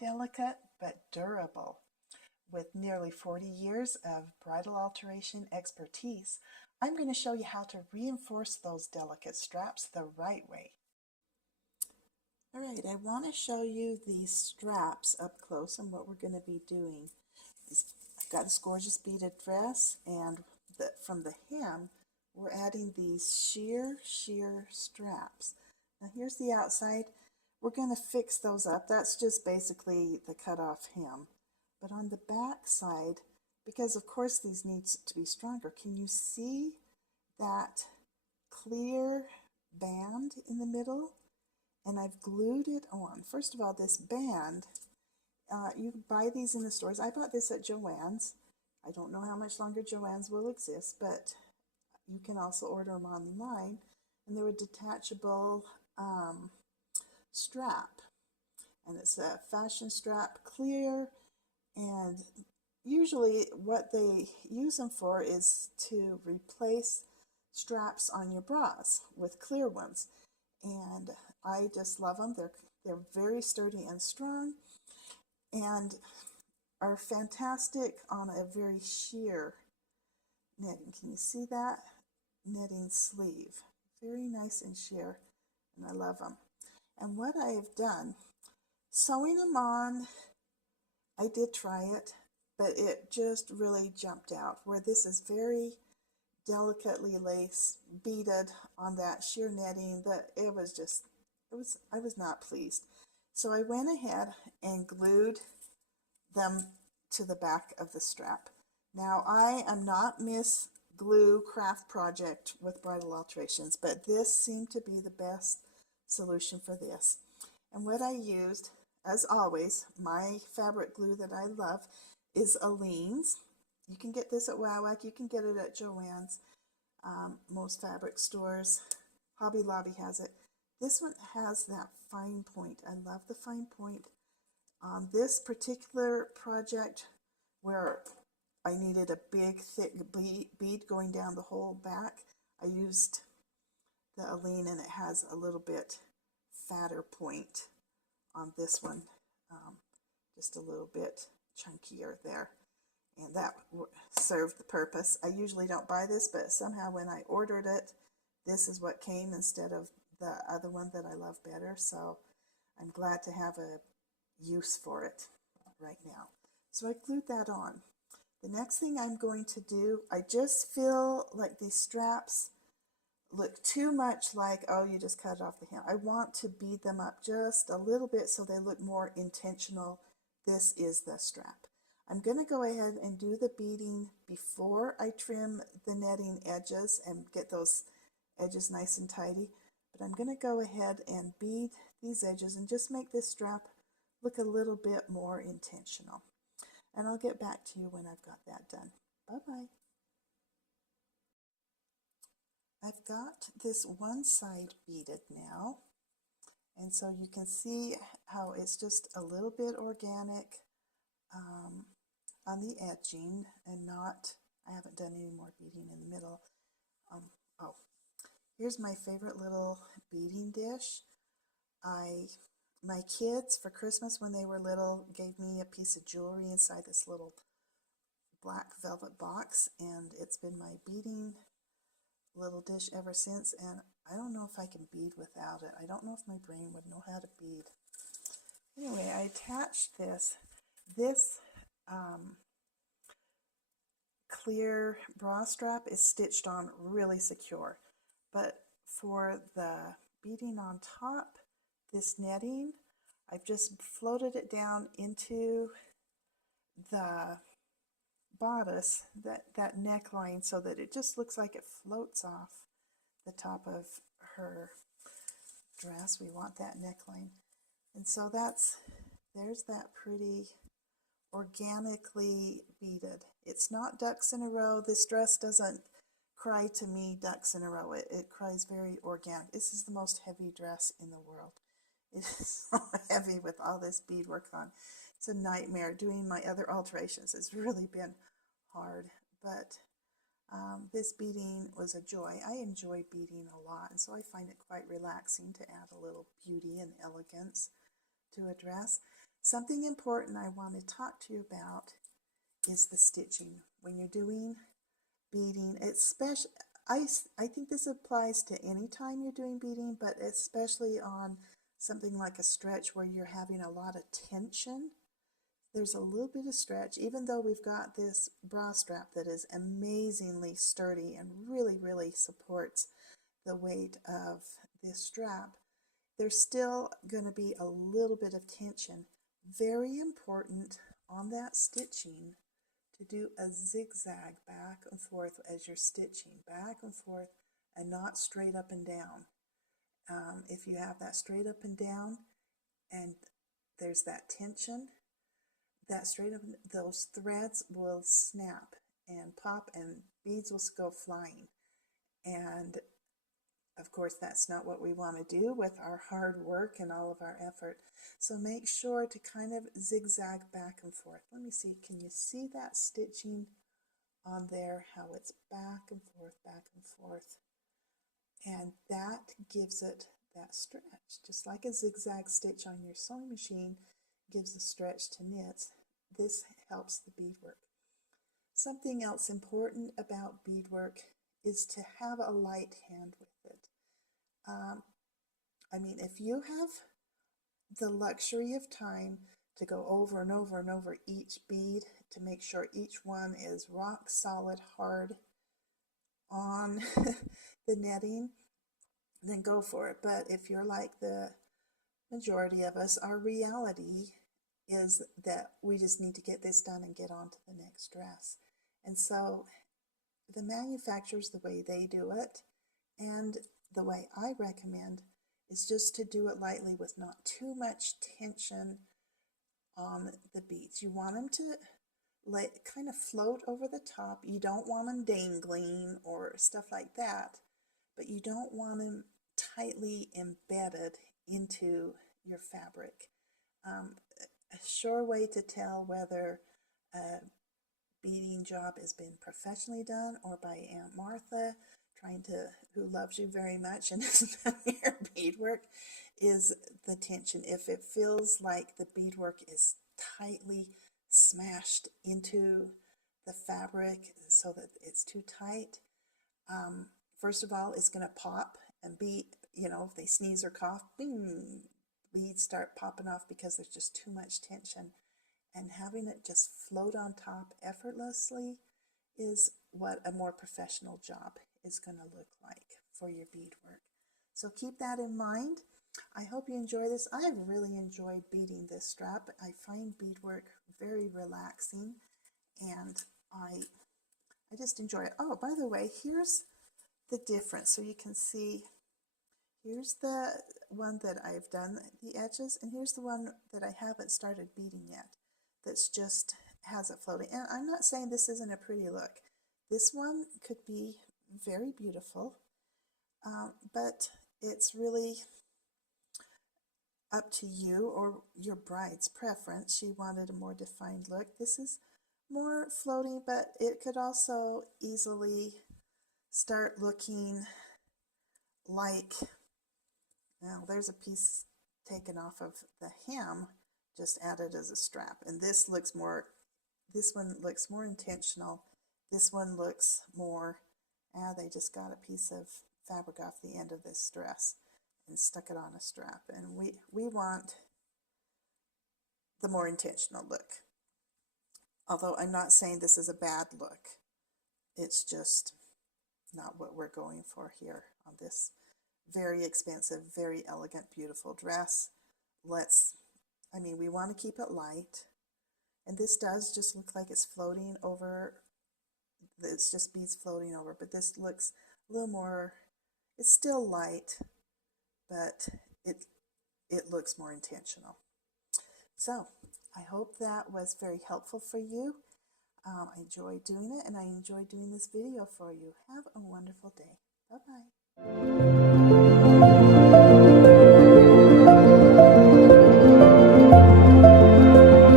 Delicate but durable. With nearly 40 years of bridal alteration expertise, I'm going to show you how to reinforce those delicate straps the right way. All right, I want to show you these straps up close and what we're going to be doing. I've got this gorgeous beaded dress, and from the hem, we're adding these sheer straps. Now here's the outside. We're going to fix those up. That's just basically the cut off hem. But on the back side, because of course these needs to be stronger, can you see that clear band in the middle? And I've glued it on. First of all, this band, you can buy these in the stores. I bought this at Joann's. I don't know how much longer Joann's will exist, but you can also order them online. And they're a detachable strap. And it's a fashion strap, clear, and usually what they use them for is to replace straps on your bras with clear ones. And I just love them. They're very sturdy and strong and are fantastic on a very sheer netting. Can you see that? Netting sleeve. Very nice and sheer, and I love them. And what I have done, sewing them on, I did try it, but it just really jumped out. Where this is very delicately lace beaded on that sheer netting, that I was not pleased. So I went ahead and glued them to the back of the strap. Now I am not Miss Glue Craft Project with Bridal Alterations, but this seemed to be the best solution for this. And what I used, as always, my fabric glue that I love is Aleene's. You can get this at WowWack. You can get it at Joann's, most fabric stores. Hobby Lobby has it. This one has that fine point. I love the fine point. On this particular project, where I needed a big, thick bead going down the whole back, I used the Aleene, and it has a little bit fatter point on this one, just a little bit chunkier there, and that served the purpose. I usually don't buy this, but somehow when I ordered it, this is what came instead of the other one that I love better, so I'm glad to have a use for it right now. So I glued that on. The next thing I'm going to do, I just feel like these straps look too much like, oh, you just cut off the hem. I want to bead them up just a little bit so they look more intentional. This is the strap. I'm going to go ahead and do the beading before I trim the netting edges and get those edges nice and tidy. But I'm going to go ahead and bead these edges and just make this strap look a little bit more intentional. And I'll get back to you when I've got that done. Bye-bye. I've got this one side beaded now, and so you can see how it's just a little bit organic on the edging, and I haven't done any more beading in the middle. Oh, here's my favorite little beading dish. My kids, for Christmas when they were little, gave me a piece of jewelry inside this little black velvet box, and it's been my beading little dish ever since, and I don't know if I can bead without it. I don't know if my brain would know how to bead. Anyway, I attached this. This clear bra strap is stitched on really secure, but for the beading on top, this netting, I've just floated it down into the bodice, that neckline, so that it just looks like it floats off the top of her dress. We want that neckline. And so there's that pretty organically beaded. It's not ducks in a row. This dress doesn't cry to me ducks in a row. It cries very organic. This is the most heavy dress in the world. It is so heavy with all this beadwork on. It's a nightmare. Doing my other alterations has really been hard, but this beading was a joy. I enjoy beading a lot, and so I find it quite relaxing to add a little beauty and elegance to a dress. Something important I want to talk to you about is the stitching. When you're doing beading, especially, I think this applies to any time you're doing beading, but especially on something like a stretch where you're having a lot of tension. There's a little bit of stretch, even though we've got this bra strap that is amazingly sturdy and really, really supports the weight of this strap. There's still going to be a little bit of tension. Very important on that stitching to do a zigzag back and forth as you're stitching, back and forth, and not straight up and down. If you have that straight up and down and there's that tension, that straight up, those threads will snap and pop and beads will go flying. And of course, that's not what we want to do with our hard work and all of our effort. So make sure to kind of zigzag back and forth. Let me see, can you see that stitching on there, how it's back and forth, back and forth? And that gives it that stretch, just like a zigzag stitch on your sewing machine gives a stretch to knits. This helps the beadwork. Something else important about beadwork is to have a light hand with it. I mean, if you have the luxury of time to go over and over and over each bead to make sure each one is rock solid hard on the netting, then go for it. But if you're like the majority of us, our reality is that we just need to get this done and get on to the next dress. And so the manufacturers, the way they do it, and the way I recommend is just to do it lightly with not too much tension on the beads. You want them to kind of float over the top. You don't want them dangling or stuff like that, but you don't want them tightly embedded into your fabric. A sure way to tell whether a beading job has been professionally done or by Aunt Martha, who loves you very much and has done your beadwork, is the tension. If it feels like the beadwork is tightly smashed into the fabric so that it's too tight, first of all, it's going to pop and if they sneeze or cough, bing, beads start popping off because there's just too much tension. And having it just float on top effortlessly is what a more professional job is going to look like for your beadwork. So keep that in mind. I hope you enjoy this. I have really enjoyed beading this strap. I find beadwork very relaxing, and I just enjoy it. Oh, by the way, here's the difference. So you can see, here's the one that I've done the edges, and here's the one that I haven't started beading yet. That's just has it floating. And I'm not saying this isn't a pretty look. This one could be very beautiful, but it's really up to you or your bride's preference. She wanted a more defined look. This is more floating, but it could also easily start looking like, well, there's a piece taken off of the hem, just added as a strap. And this one looks more intentional. This one looks more, they just got a piece of fabric off the end of this dress and stuck it on a strap. And we want the more intentional look. Although I'm not saying this is a bad look. It's just not what we're going for here on this very expensive, very elegant, beautiful dress. We want to keep it light. And this does just look like it's floating over. It's just beads floating over, but this looks a little more, it's still light, but it looks more intentional. So I hope that was very helpful for you. I enjoyed doing it, and I enjoyed doing this video for you. Have a wonderful day. Bye-bye.